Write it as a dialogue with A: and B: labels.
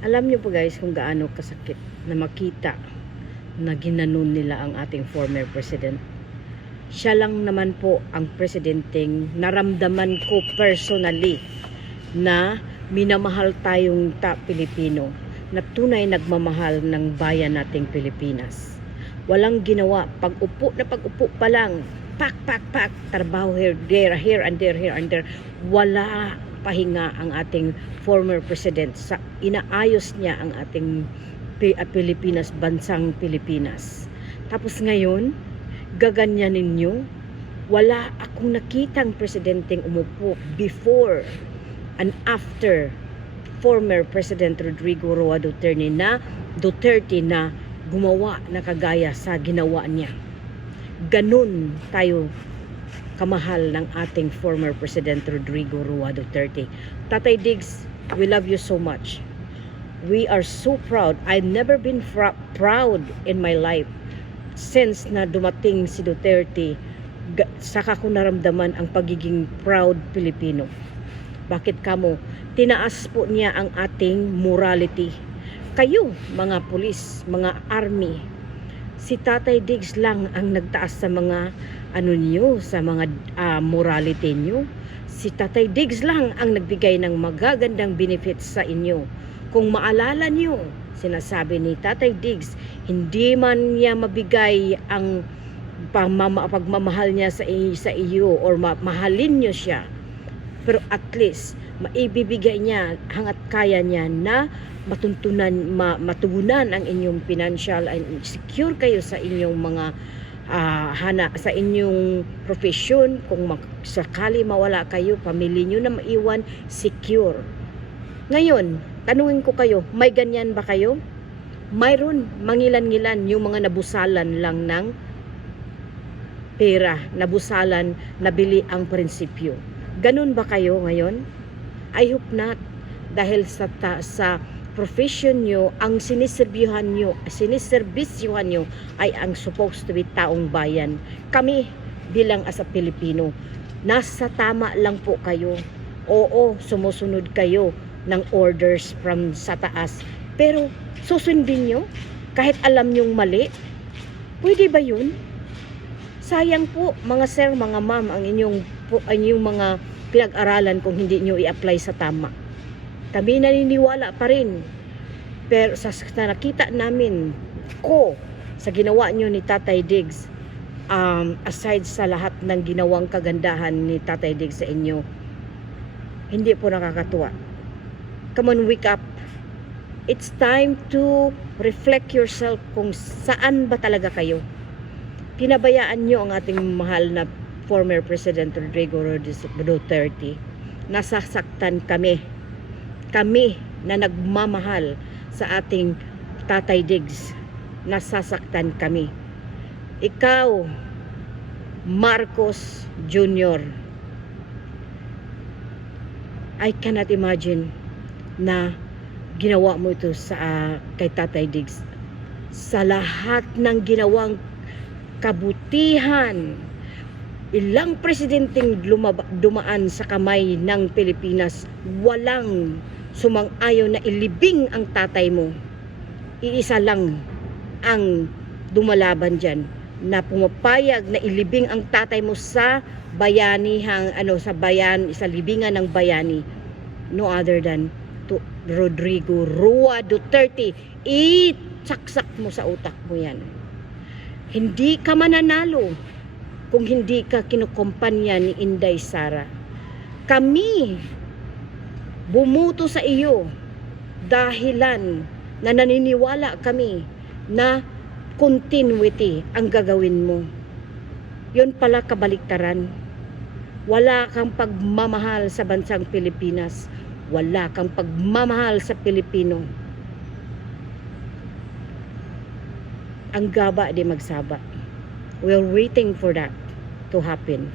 A: Alam niyo po guys kung gaano kasakit na makita na ginanon nila ang ating former president. Siya lang naman po ang presidenteng naramdaman ko personally na minamahal tayong ta Pilipino na tunay nagmamahal ng bayan nating Pilipinas. Walang ginawa. Pag upo na pag upo pa lang, pak, pak, pak, trabaho here, there, here, and there, here, and there. Wala pahinga ang ating former president sa inaayos niya ang ating ah, Pilipinas, bansang Pilipinas. Tapos ngayon, gaganyan ninyo, wala akong nakitang presidenteng umupo before and after former President Rodrigo Roa Duterte na Duterte na gumawa na kagaya sa ginawa niya. Ganun tayo kamahal ng ating former President Rodrigo Roa Duterte. Tatay Diggs, we love you so much. We are so proud. I've never been proud in my life since na dumating si Duterte. Saka ko naramdaman ang pagiging proud Pilipino. Bakit kamo? Tinaas po niya ang ating morality. Kayo, mga pulis, mga army, si Tatay Diggs lang ang nagtaas sa mga ano niyo, sa mga ah, morality niyo. Si Tatay Diggs lang ang nagbigay ng magagandang benefits sa inyo. Kung maalala niyo, sinasabi ni Tatay Diggs, hindi man niya mabigay ang pagmama, pagmamahal niya sa, sa iyo or ma- mahalin niyo siya. Pero at least, maibibigay niya hangat kaya niya na matuntunan, ma, matugunan ang inyong financial and secure kayo sa inyong mga ah, hana sa inyong profession kung sakali mawala kayo pamilya niyo na maiwan secure. Ngayon tanungin ko kayo may ganyan ba kayo? Mayroon mangilan-ngilan yung mga nabusalan lang ng pera nabusalan nabili ang prinsipyo ganun ba kayo ngayon I hope not dahil sa ta, sa profession nyo, ang siniserbyuhan nyo, siniserbisyuhan nyo ay ang supposed to be taong bayan. Kami bilang as a Pilipino, nasa tama lang po kayo. Oo, sumusunod kayo ng orders from sa taas. Pero susundin nyo kahit alam nyong mali. Pwede ba yun? Sayang po mga sir, mga ma'am, ang inyong, po, inyong mga pinag-aralan kung hindi nyo i-apply sa tama. Kami naniniwala pa rin. Pero sa, sa nakita namin ko sa ginawa nyo ni Tatay Diggs, um, aside sa lahat ng ginawang kagandahan ni Tatay Diggs sa inyo, hindi po nakakatuwa. Come on, wake up. It's time to reflect yourself kung saan ba talaga kayo. Pinabayaan nyo ang ating mahal na former President Rodrigo Duterte. Nasasaktan kami kami na nagmamahal sa ating Tatay Diggs, nasasaktan kami. Ikaw, Marcos Jr., I cannot imagine na ginawa mo ito sa ah, kay Tatay Diggs. Sa lahat ng ginawang kabutihan, ilang presidenteng dumaan sa kamay ng Pilipinas, walang sumang-ayo na ilibing ang tatay mo. Iisa lang ang dumalaban dyan na pumapayag na ilibing ang tatay mo sa bayanihang ano sa bayan sa libingan ng bayani. No other than to Rodrigo Rua Duterte. Isaksak mo sa utak mo yan hindi ka mananalo kung hindi ka kinukumpanya ni Inday Sara kami bumuto sa iyo dahilan na naniniwala kami na continuity ang gagawin mo. Yun pala kabaliktaran. Wala kang pagmamahal sa bansang Pilipinas. Wala kang pagmamahal sa Pilipino. Ang gaba di magsaba. We're waiting for that to happen.